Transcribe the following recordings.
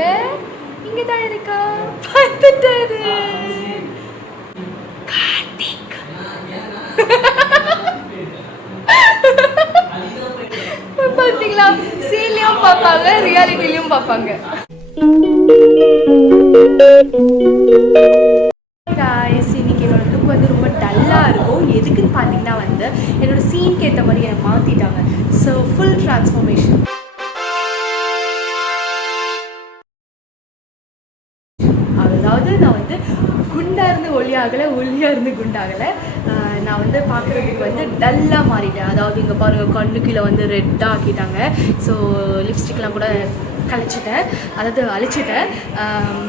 பாருங்க இங்க தான் இருக்கா பார்த்துட்டாரு கார்த்திக். பாத்தீங்களா சீன்லயும் பார்ப்பாங்க ரியாலிட்டிலயும் பார்ப்பாங்க. இன்னைக்கு என்னோட லுக் வந்து ரொம்ப டல்லாக இருக்கும். எதுக்குன்னு பார்த்தீங்கன்னா வந்து என்னோட சீனுக்கு ஏற்ற மாதிரி என்னை மாற்றிட்டாங்க. So full transformation. அதாவது நான் வந்து குண்டாக இருந்து ஒல்லியாகலை, ஒல்லியாக இருந்து குண்டாகலை. நான் வந்து பார்க்குறதுக்கு வந்து டல்லாக மாறிட்டேன். அதாவது இங்கே பாருங்கள் கண்ணு கீழே வந்து ரெட்டாக ஆக்கிட்டாங்க. ஸோ லிப்ஸ்டிக்லாம் கூட கழிச்சிட்டேன், அதாவது அழிச்சிட்டேன்.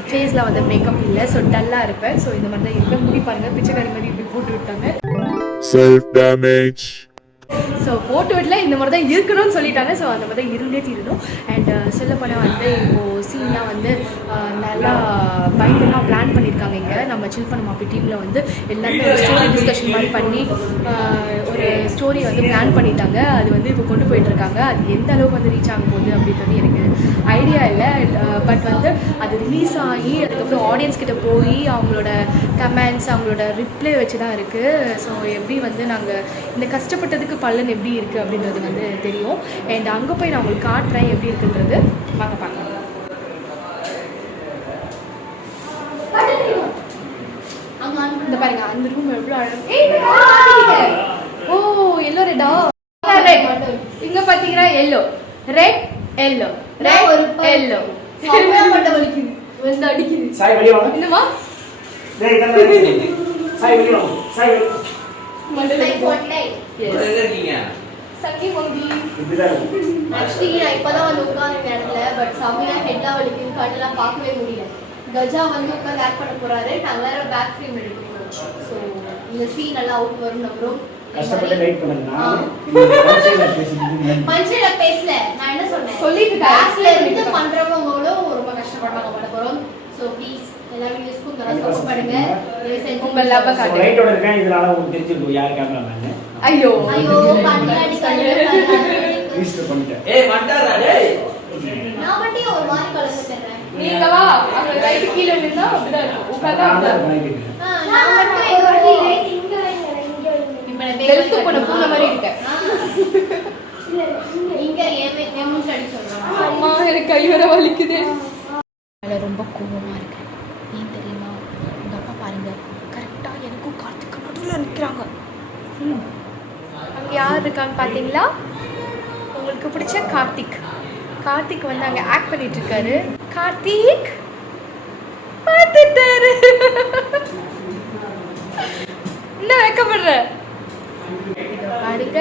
ஃபேஸில் வந்து மேக்கப் இல்லை, ஸோ டல்லாக இருப்பேன். ஸோ இந்த மாதிரி தான் இருப்பேன். முடி பாருங்கள் பிச்சைக்காரி மாதிரி இப்படி போட்டு விட்டாங்க. Self damage. ஸோ போட்டு விடல, இந்த மாதிரி தான் இருக்கணும்னு சொல்லிட்டாங்க. ஸோ அந்த மாதிரி தான் இருந்தே தீரணும். அண்ட் சொல்லப்போனால் வந்து இப்போது சீன்லாம் வந்து நல்லா பயங்கரமாக பிளான் பண்ணியிருக்காங்க. இங்கே நம்ம சில் பண்ண மாப்பி டீமில் வந்து எல்லாருமே ஒரு ஸ்டோரி டிஸ்கஷன் மாதிரி பண்ணி ஒரு ஸ்டோரி வந்து பிளான் பண்ணிட்டாங்க. அது வந்து இப்போ கொண்டு போயிட்டுருக்காங்க. அது எந்த அளவுக்கு வந்து ரீச் ஆக போகுது அப்படின்றது எனக்கு ஐடியா இல்லை. பட் வந்து அது ரிலீஸ் ஆகி அதுக்கப்புறம் ஆடியன்ஸ் கிட்ட போய் அவங்களோட கமெண்ட்ஸ் அவங்களோட ரிப்ளை வச்சு தான் இருக்குது. ஸோ எப்படி வந்து நாங்கள் இந்த கஷ்டப்பட்டதுக்கு பலன் எப்படி இருக்குது அப்படின்றது வந்து தெரியும். அண்ட் அங்கே போய் நான் உங்களுக்கு காட்டுறேன் எப்படி இருக்குன்றது. வாங்க பார்க்கலாம். இந்த பாருங்க அந்த ரூம் எவ்வளோ அழகு. ஓ எல்லோ ரெட்டா? இங்க பாத்தீங்கன்னா yellow red yellow red yellow. வந்து அடிக்குது. சாய் வெளிய வா. என்னமா? டேய் இதெல்லாம் சாய் வெளிய வா. சாய் வெளிய. மண்டலை போட்டே. எங்க இருக்கீங்க? சக்கி மங்கி. இப்படிதான். ஆக்சுவலி நான் இப்பதான் வந்து உட்கார்ந்த இடத்துல பட் சமையா ஹெட்டா வலிக்குன்னு காட்டலாம் பார்க்கவே முடியல. கஜா வந்து உட்கார்ந்து ஆக்ட் பண்ண போறாரு. நாங்க வேற பேக் ஃப்ரேம் எடுக்க போறோம். சோ இந்த சீன் நல்லா அவுட் வரும். அப்புறம் கஷ்டப்பட்டு வெயிட் பண்ணுங்க. மஞ்சள பேசல. நான் என்ன சொன்னேன்? சொல்லிட்டு பேக்ல இருந்து பண்றவங்களோ ரொம்ப கஷ்டப்படுவாங்க பண்ண போறோம். சோ ப்ளீஸ் எல்லா வீடியோஸ்க்கும் சப்போர்ட் பண்ணுங்க. உங்க லவ் காட்டுங்க. ரைட்டோட இருக்கேன். இதனால உங்களுக்கு தெரிஞ்சிருக்கும் யார் கேமராமேன். ஐயோ ஐயோ பண்றாடி ரிஜிஸ்டர் பண்ணிட்டேன். ஏய் மண்டாடா டேய். நான் மட்டும் ஒரு மாதிரி கலந்து தரேன். நீங்க வா. அங்க ரைட் கீழ நின்னா அப்படிதான் இருக்கும். உட்கார்ந்தா நான் மட்டும் ஒரு வாட்டி ரைட் இங்க இங்க இப்ப நான் வெல்த் பண்ண பூன மாதிரி இருக்கேன். இல்ல இங்க ஏமே சடி சொல்றேன். அம்மா எனக்கு கை வர வலிக்குது. நான் ரொம்ப கோவமா இருக்கேன். ஏன் தெரியுமா? உங்க அப்பா பாருங்க கரெக்ட்டா எனக்கும் கார்த்திக் நடுவுல நிக்கறாங்க. அங்க யார் இருக்கான்னு பாத்தீங்களா? உங்களுக்கு பிடிச்ச கார்த்திக். கார்த்திக் வந்து அங்க ஆக்ட் பண்ணிட்டு இருக்காரு. கார்த்திக் பார்த்துட்டாரு. என்ன வெக்கப்படுற? பாருங்க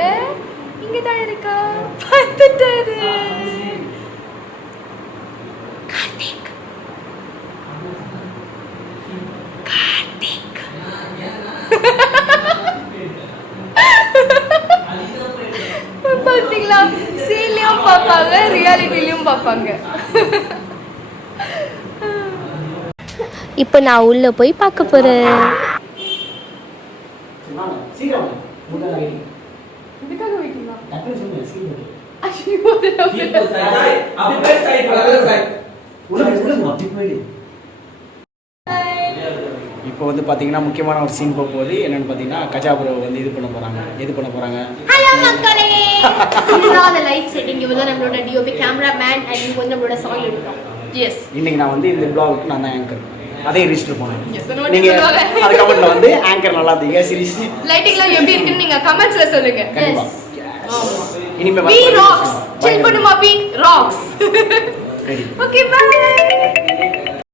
இங்க தான் இருக்கா பார்த்துட்டாரு. கார்த்திக் கார்த்திக் பாத்தீங்களா சீன்லயும் பார்ப்பாங்க ரியாலிட்டிலயும் பார்ப்பாங்க. இப்போ நான் உள்ள போய் பார்க்க போறேன். இதுக்காக வெயிட்டிங்கா? டக்குனு சொல்லுங்க சீன். இப்போ வந்து பார்த்தீங்கன்னா முக்கியமான ஒரு சீன் போகும்போது என்னன்னு பார்த்தீங்கன்னா கஜா ப்ரோ வந்து இது பண்ண போகிறாங்க. ஹலோ மக்களே, இதுதான் அந்த லைட் செட்டிங். இவங்க தான் நம்மளோட டிஓபி கேமராமேன் அண்ட் இவங்க வந்து நம்மளோட சாங் எடுக்கிறோம். எஸ், இன்னைக்கு நான் வந்து இந்த ப்ளாகுக்கு நான் தான் ஆங்கர். அதே ரிஜிஸ்டர் பண்ணேன். நீங்க அது கமெண்ட்ல வந்து ஆங்கர் நல்லா இருந்தீங்க, சீரியஸ் லைட்டிங்லாம் எப்படி இருக்குன்னு நீங்க கமெண்ட்ஸ்ல சொல்லுங்க. எஸ் இனிமே வி ராக்ஸ். சில் பண்ணுமா வி ராக்ஸ். Okay bye.